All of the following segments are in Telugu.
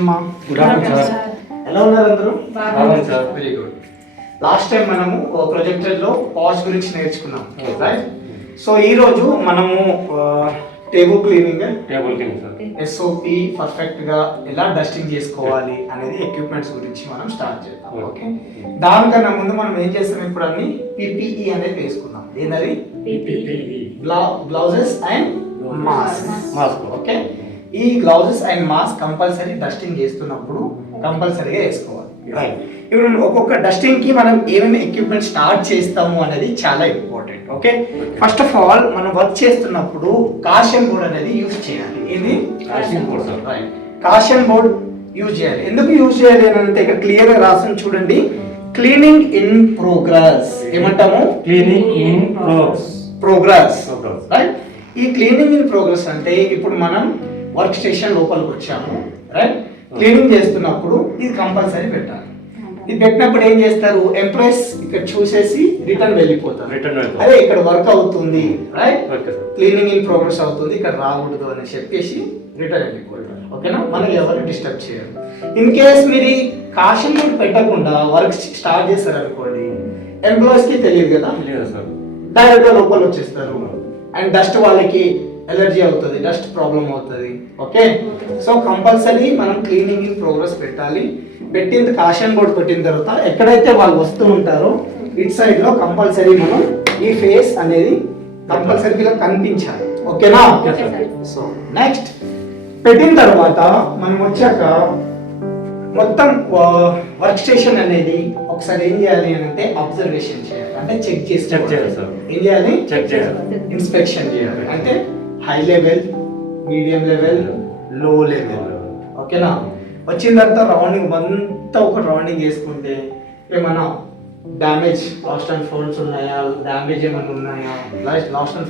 అమ్మా. Good afternoon sir. ఎలా ఉన్నారు అందరూ? బాగుంది sir. Very good. Last time మనము ప్రొజెక్టర్ లో పాజ్ గురించి నేర్చుకున్నాం, రైట్? సో ఈ రోజు మనము table cleaning sir. SOP perfect గా ఎలా డస్టింగ్ చేసుకోవాలి అనేది ఎక్విప్మెంట్స్ గురించి మనం స్టార్ట్ చేద్దాం. ఓకే, దానికన్నా ముందు మనం ఏం చేస్తాం, ఇప్పుడు అన్ని పిపిఈ అనేది వేసుకున్నాం. ఏంటది? Gloves and mask. ఓకే, ఈ gloves and mask compulsory dusting చేస్తున్నప్పుడు కంపల్సరీగా వేసుకోవాలి, రైట్? ఇప్పుడు ఒక్కొక్క డస్టింగ్ కి మనం ఏమేమి ఎక్విప్మెంట్ స్టార్ట్ చేస్తాము అనేది చాలా important. Okay, first of all మనం వర్క్ చేస్తున్నప్పుడు కాషన్ బోర్డ్ అనేది యూజ్ చేయాలి. ఇది కాషన్ బోర్డ్ యూజ్ చేయాలి. ఎందుకు యూజ్ చేయాలి అని అంటే ఇక్కడ క్లియర్ గా రాసిన చూడండి, క్లీనింగ్ ఇన్ ప్రోగ్రెస్. ఏమంటాము? Cleaning in progress, right? ఈ క్లీనింగ్ ఇన్ ప్రోగ్రెస్ అంటే ఇప్పుడు మనం వర్క్ స్టేషన్ లోపలికి వచ్చాము, రైట్? క్లీనింగ్ చేస్తున్నప్పుడు ఇది కంపల్సరీ పెట్టాలి. ఇది పెట్టినప్పుడు ఏం చేస్తారు, ఎంప్లాయీస్ ఇక్కడ చూసేసి రిటర్న్ వెళ్ళిపోతారు. అదే ఇక్కడ వర్క్ అవుతుంది, రైట్? క్లీనింగ్ ఇన్ ప్రోగ్రెస్ అవుతుంది, ఇక్కడ రాకూడదు అని చెప్పేసి రిటర్న్ వెళ్ళిపోతారు. ఓకేనా? మనం ఎవరు డిస్టర్బ్ చేయరు. ఇన్ కేస్ మీరు కాషన్ బోర్డ్ పెట్టకుండా వర్క్ స్టార్ట్ చేస్తారు అనుకోండి, ఎంప్లాయీస్ కి తెలియదు కదా, డైరెక్ట్ గా లోపల వచ్చేస్తారు అండ్ డస్ట్ వాళ్ళకి ఎలర్జీ అవుతుంది, డస్ట్ ప్రాబ్లం అవుతుంది. ఓకే, సో కంపల్సరీ మనం క్లీనింగ్ ఇన్ ప్రోగ్రెస్ పెట్టాలి. పెట్టిన కాషన్ బోర్డ్ పెట్టిన తర్వాత ఎక్కడైతే వాళ్ళు వస్తూ ఉంటారో ఇట్ సైడ్ లో కంపల్సరీ మనం ఈ ఫేస్ అనేది కంపల్సరీగా కనిపించాలి. ఓకేనా? సో నెక్స్ట్ పెట్టిన తర్వాత మనం వచ్చాక మొత్తం వర్క్ స్టేషన్ అనేది ఒకసారి ఏం చేయాలి అని అంటే అబ్జర్వేషన్ చేయాలి, అంటే చెక్ చేయాలి. ఏం చేయాలి? చెక్ చేయాలి, ఇన్స్పెక్షన్ చేయాలి. అంటే హై లెవెల్, మీడియం లెవెల్, లో లెవెల్. ఓకేనా? వచ్చిన తర్వాత రౌండింగ్ అంతా ఒక రౌండింగ్ వేసుకుంటే ఏమైనా డ్యామేజ్, లాస్ట్ అండ్ ఫౌండ్స్ ఉన్నాయా, డ్యామేజ్ ఏమైనా ఉన్నాయా, లాస్ట్ అండ్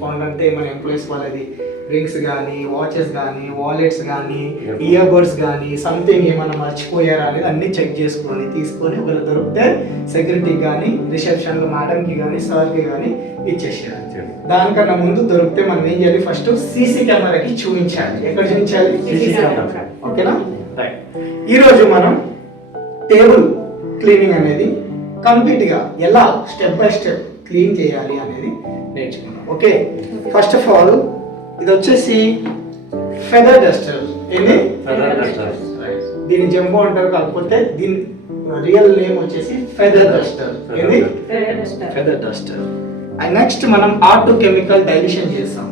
ఫౌండ్ అంటే మన ఎంప్లాయీస్ వాళ్ళది రింగ్స్ కానీ, వాచెస్ కానీ, వాలెట్స్ కానీ, ఇయర్ బడ్స్ కానీ సంథింగ్ ఏమైనా మర్చిపోయారా అనేది అన్ని చెక్ చేసుకొని తీసుకొని ఒకరు దొరికితే సెక్యూరిటీకి కానీ, రిసెప్షన్లో మేడంకి కానీ, సార్కి కానీ ఇచ్చేసేయాలి. దానికన్నా ముందు దొరికితే మనం ఏం చేయాలి, ఫస్ట్ సీసీ కెమెరాకి చూపించాలి. ఎక్కడ చూపించాలి? CC camera. ఓకేనా? రైట్. ఈరోజు మనం టేబుల్ క్లీనింగ్ అనేది కంప్లీట్ గా ఎలా స్టెప్ బై స్టెప్ క్లీన్ చేయాలి అనేది నేర్చుకున్నాం. ఓకే, ఫస్ట్ ఆఫ్ ఆల్ ఇది వచ్చేసి ఫెదర్ డస్టర్. ఏంటి? దీని జంబో అంటారు, కాకపోతే దీని రియల్ నేమ్ వచ్చేసి ఫెదర్ డస్టర్. ఏంది? Feather Duster. అండ్ నెక్స్ట్ మనం ఆటో కెమికల్ డైల్యూషన్ చేస్తాం.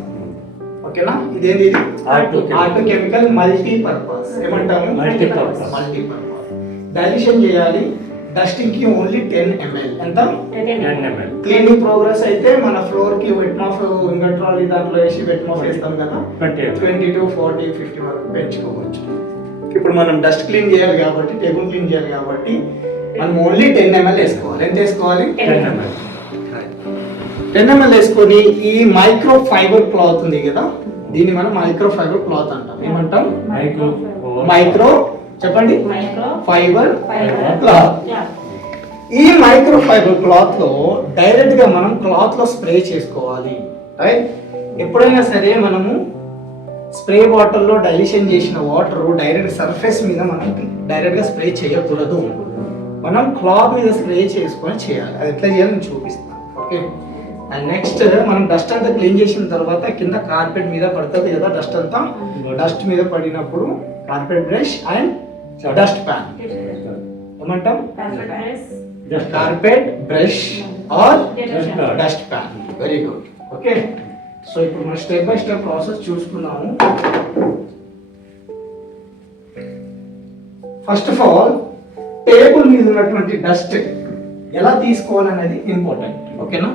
ఓకేనా? ఇదేంది? ఇది ఆటో కెమికల్ మల్టీపర్పస్. ఏమంటాము? మల్టీపర్పస్. డైల్యూషన్ చేయాలి. డస్టింగ్ కి ఓన్లీ 10 ml. ఎంత? 10 ml. క్లీనింగ్ ప్రోగ్రెస్ అయితే మన ఫ్లోర్ కి వెట్ మాఫ్ ఇంకా ట్రాలీ దాంట్లో వేసి వెట్ మాఫ్ వేస్తాం కదా, 20 to 40, 50 వరకు పెంచుకోవచ్చు. ఇప్పుడు మనం డస్ట్ క్లీన్ చేయాలి కాబట్టి, టేబుల్ క్లీన్ చేయాలి కాబట్టి మనం ఓన్లీ 10 ml వేసుకోవాలి. ఎంత వేసుకోవాలి? 10 ml. 10 ml వేసుకొని ఈ మైక్రో ఫైబర్ క్లాత్ ఉంది కదా, దీన్ని మనం మైక్రో ఫైబర్ క్లాత్ అంటాం. ఏమంటాం? మైక్రో చెప్పండి, ఫైబర్ క్లాత్. ఈ మైక్రో ఫైబర్ క్లాత్ లో డైరెక్ట్ గా మనం క్లాత్ లో స్ప్రే చేసుకోవాలి, రైట్? ఎప్పుడైనా సరే మనము స్ప్రే బాటిల్ లో డైల్యూషన్ చేసిన వాటర్ డైరెక్ట్ సర్ఫేస్ మీద మనం డైరెక్ట్ గా స్ప్రే చేయకూడదు. మనం క్లాత్ మీద స్ప్రే చేసుకొని చేయాలి. అది ఎట్లా చేయాలి నేను చూపిస్తాను. ఓకే, అండ్ నెక్స్ట్ మనం డస్ట్ అంతా క్లీన్ చేసిన తర్వాత కింద కార్పెట్ మీద పడుతుంది కదా డస్ట్ అంతా. డస్ట్ మీద పడినప్పుడు carpet brush and dust pan. ఏమంటాం? Carpet brush or dust pan. Very good. Okay, so ఇప్పుడు మనం స్టెప్ బై స్టెప్ ప్రాసెస్ చూసుకున్నాము. ఫస్ట్ ఆఫ్ ఆల్ టేబుల్ మీద ఉన్నటువంటి డస్ట్ ఎలా తీసుకోవాలనేది ఇంపార్టెంట్. ఓకేనా?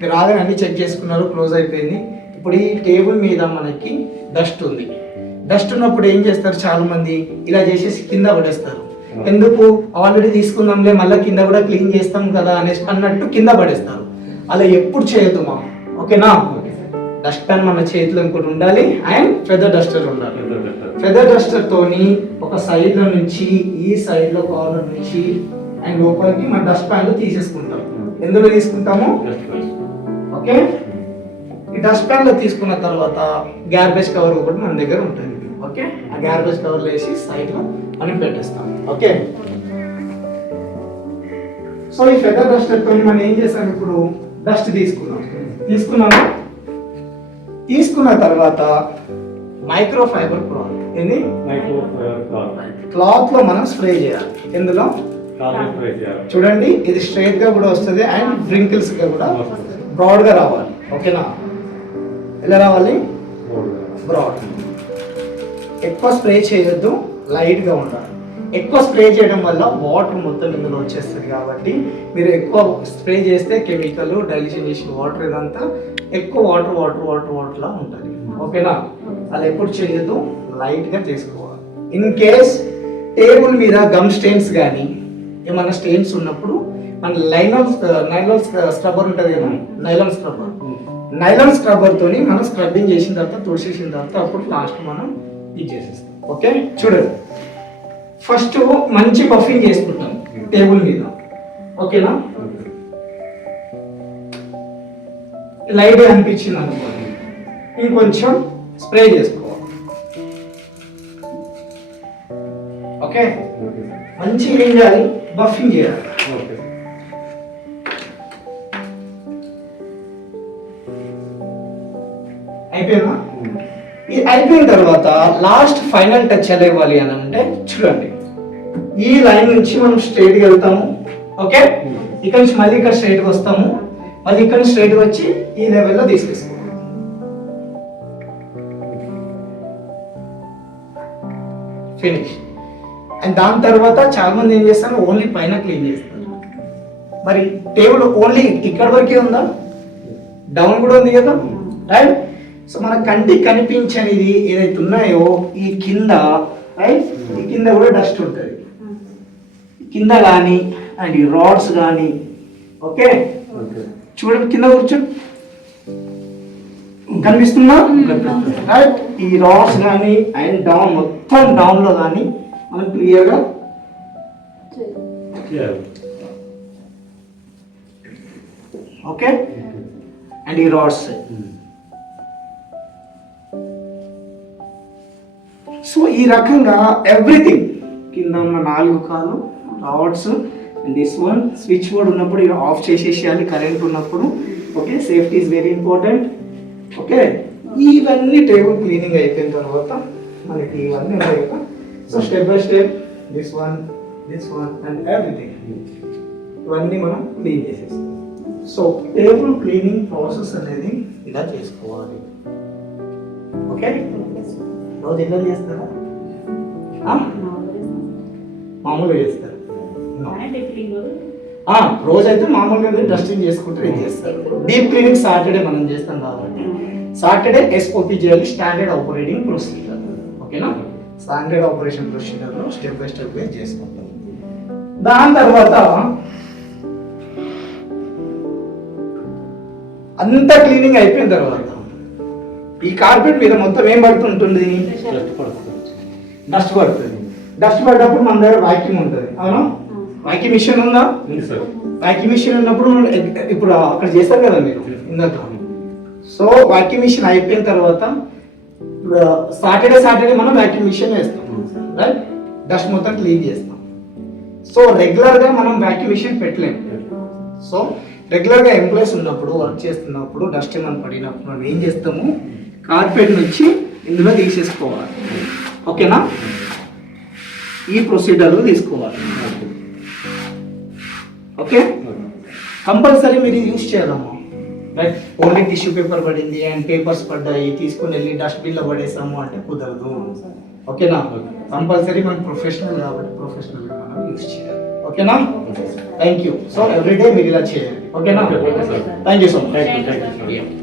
మీరు రాగానే అన్ని చెక్ చేసుకున్నారు, క్లోజ్ అయిపోయింది. ఇప్పుడు ఈ టేబుల్ మీద మనకి డస్ట్ ఉంది. డస్ట్ ఉన్నప్పుడు ఏం చేస్తారు, చాలా మంది ఇలా చేసేసి కింద పడేస్తారు. ఎందుకు? ఆల్రెడీ తీసుకుందాంలే, మళ్ళీ కింద కూడా క్లీన్ చేస్తాం కదా అనేసి అన్నట్టు కింద పడేస్తారు. అలా ఎప్పుడు చేయొద్దు మా. ఓకేనా? డస్ట్ ప్యాన్ మన చేతిలో ఇంకోటి ఉండాలి అండ్ ఫెదర్ డస్టర్ ఉండాలి. ఫెదర్ డస్టర్ తోని ఒక సైడ్ లో నుంచి ఈ సైడ్ లో కార్నర్ నుంచి అండ్ లోపలికి మన డస్ట్ ప్యాన్ లో తీసేసుకుంటాం. ఎందులో తీసుకుంటాము? ఓకే, ఈ డస్ట్ ప్యాన్ లో తీసుకున్న తర్వాత గార్బేజ్ కవర్ ఒకటి మన దగ్గర ఉంటుంది. ఓకే, ఆ గార్బేజ్ కవర్లో వేసి సైడ్లో మనం పెట్టేస్తాం. ఓకే, సో ఈ ఫెదర్ డస్టర్తో మనం ఏం చేస్తాం, ఇప్పుడు డస్ట్ తీసుకున్న తర్వాత మైక్రో ఫైబర్ క్లాత్ ఇది క్లాత్ లో మనం స్ప్రే చేయాలి. ఎందులో చూడండి, ఇది స్ట్రైట్ గా కూడా వస్తుంది అండ్ వ్రింకిల్స్ గా కూడా బ్రాడ్ గా రావాలి. ఓకేనా, ఎలా రావాలి, బ్రాడ్. ఎక్కువ స్ప్రే చేయొద్దు, లైట్ గా ఉండాలి. ఎక్కువ స్ప్రే చేయడం వల్ల వాటర్ మొత్తం ఇందులో వచ్చేస్తుంది కాబట్టి మీరు ఎక్కువ స్ప్రే చేస్తే కెమికల్ డైల్యూషన్ చేసిన వాటర్ ఇదంతా ఎక్కువ వాటర్ లా ఉంటుంది. ఓకేనా, అలా ఎప్పుడు చేయొద్దు, లైట్ గా చేసుకోవాలి. ఇన్ కేస్ టేబుల్ మీద గమ్ స్టెయిన్స్ కానీ ఏమైనా స్టెయిన్స్ ఉన్నప్పుడు మన నైలాన్ స్క్రబ్బర్ ఉంటుంది కదా, నైలాన్ స్క్రబ్బర్ తోని మనం స్క్రబ్బింగ్ చేసిన తర్వాత తుడిచేసిన తర్వాత అప్పుడు లాస్ట్ మనం ఇది చేసేస్తాం. ఓకే, చూడండి, ఫస్ట్ మంచి బఫింగ్ చేసుకుంటాం టేబుల్ మీద. ఓకేనా, లైట్ అనిపించింది అనుకోండి, ఇంకొంచెం స్ప్రే చేసుకోవాలి. ఓకే, మంచిగా ఏం చేయాలి, బఫింగ్ చేయాలి. అయిపోయిందా? ఇది అయిపోయిన తర్వాత లాస్ట్ ఫైనల్ టచ్ ఎలా ఇవ్వాలి అని అంటే చూడండి, ఈ లైన్ నుంచి మనం స్ట్రైట్ గా వెళ్తాము. ఓకే, ఇక్కడ నుంచి మళ్ళీ ఇక్కడ స్ట్రైట్ గా వస్తాము, మళ్ళీ ఇక్కడ నుంచి స్ట్రైట్ గా వచ్చి ఈ లెవెల్లో తీసుకొస్తాము. ఫినిష్. అండ్ దాని తర్వాత చాలా మంది ఏం చేస్తారు, ఓన్లీ పైన క్లీన్ చేస్తారు. మరి టేబుల్ ఓన్లీ ఇక్కడ వరకే ఉందా, డౌన్ కూడా ఉంది కదా, రైట్? సో మన కంటికి కనిపించనిది ఏదైతే ఉన్నాయో ఈ కింద, రైట్, ఈ కింద కూడా డస్ట్ ఉంటుంది కింద కానీ, అండ్ ఈ రాడ్స్ కానీ. ఓకే, చూడండి, కింద కూర్చోండి, కనిపిస్తుందా, రైట్? ఈ రాడ్స్ కానీ అండ్ డౌన్, మొత్తం డౌన్ లో కానీ మనం క్లియర్ గా ఓకే. అండ్ ఈ రాడ్స్, సో ఈ రకంగా ఎవ్రీథింగ్ కింద ఉన్న 4 కాలు rods, and this one switch board ఉన్నప్పుడు ఇవి ఆఫ్ చేసేసేయాలి కరెంట్ ఉన్నప్పుడు. Okay, safety is very important. Okay, ఇవన్నీ టేబుల్ క్లీనింగ్ అయిపోయిన తర్వాత మనకి ఇవన్నీ ఉన్నాయి కదా. So step by step this one and everything ఇవన్నీ మనం క్లీన్ చేసేస్తాం. సో టేబుల్ క్లీనింగ్ ప్రాసెస్ అనేది ఇలా చేసుకోవాలి. ఓకే, రోజు ఎలా చేస్తారా, మామూలుగా చేస్తారు? రోజు అయితే మామూలుగా డస్టింగ్ చేసుకుంటే ఏం చేస్తారు. డీప్ క్లీనింగ్ సాటర్డే మనం చేస్తాం కాబట్టి సాటర్డే ఎస్ఓపి చేయాలి, స్టాండర్డ్ ఆపరేటింగ్ ప్రొసీజర్. ఓకేనా, స్టాండర్డ్ ఆపరేషన్ ప్రొసీజర్ లో స్టెప్ బై స్టెప్ చేసుకుంటాం. దాని తర్వాత అంత క్లీనింగ్ అయిపోయిన తర్వాత ఈ కార్పెట్ మీద మొత్తం ఏం పడుతుంటుంది, డస్ట్ పడుతుంది. డస్ట్ పడ్డప్పుడు మన దగ్గర వాక్యూమ్ ఉంటుంది, అవునా? వాక్యూమ్ మిషన్ ఉందా? వాక్యూమ్ మిషన్ ఉన్నప్పుడు ఇప్పుడు అక్కడ చేస్తారు కదా మీరు ఇందాక. సో వాక్యూమ్ మిషన్ అయిపోయిన తర్వాత సాటర్డే మనం వాక్యూమ్ మిషన్ వేస్తాం, రైట్? డస్ట్ మొత్తం క్లీన్ చేస్తాం. సో రెగ్యులర్ గా మనం వాక్యూమ్ మిషన్ పెట్టలేము. సో రెగ్యులర్ గా ఎంప్లాయీస్ ఉన్నప్పుడు, వర్క్ చేస్తున్నప్పుడు డస్ట్ ఏమైనా పడినప్పుడు మనం ఏం చేస్తాము, కార్పెట్ నుంచి ఇందులో తీసేసుకోవాలి. ఓకేనా, ఈ ప్రొసీజర్ తీసుకోవాలి. ఓకే, కంపల్సరీ మీరు యూజ్ చేయాలమ్మా, రైట్? ఓన్లీ టిష్యూ పేపర్ పడింది అండ్ పేపర్స్ పడ్డాయి తీసుకొని వెళ్ళి డస్ట్బిన్ లో పడేసాము అంటే కుదరదు. ఓకేనా, కంపల్సరీ మనం ప్రొఫెషనల్ కాబట్టి ప్రొఫెషనల్ గా మనం యూజ్ చేయాలి. ఓకేనా, థ్యాంక్ యూ. సో ఎవ్రీడే మీరు ఇలా చేయాలి. ఓకేనా, థ్యాంక్ యూ సో మచ్.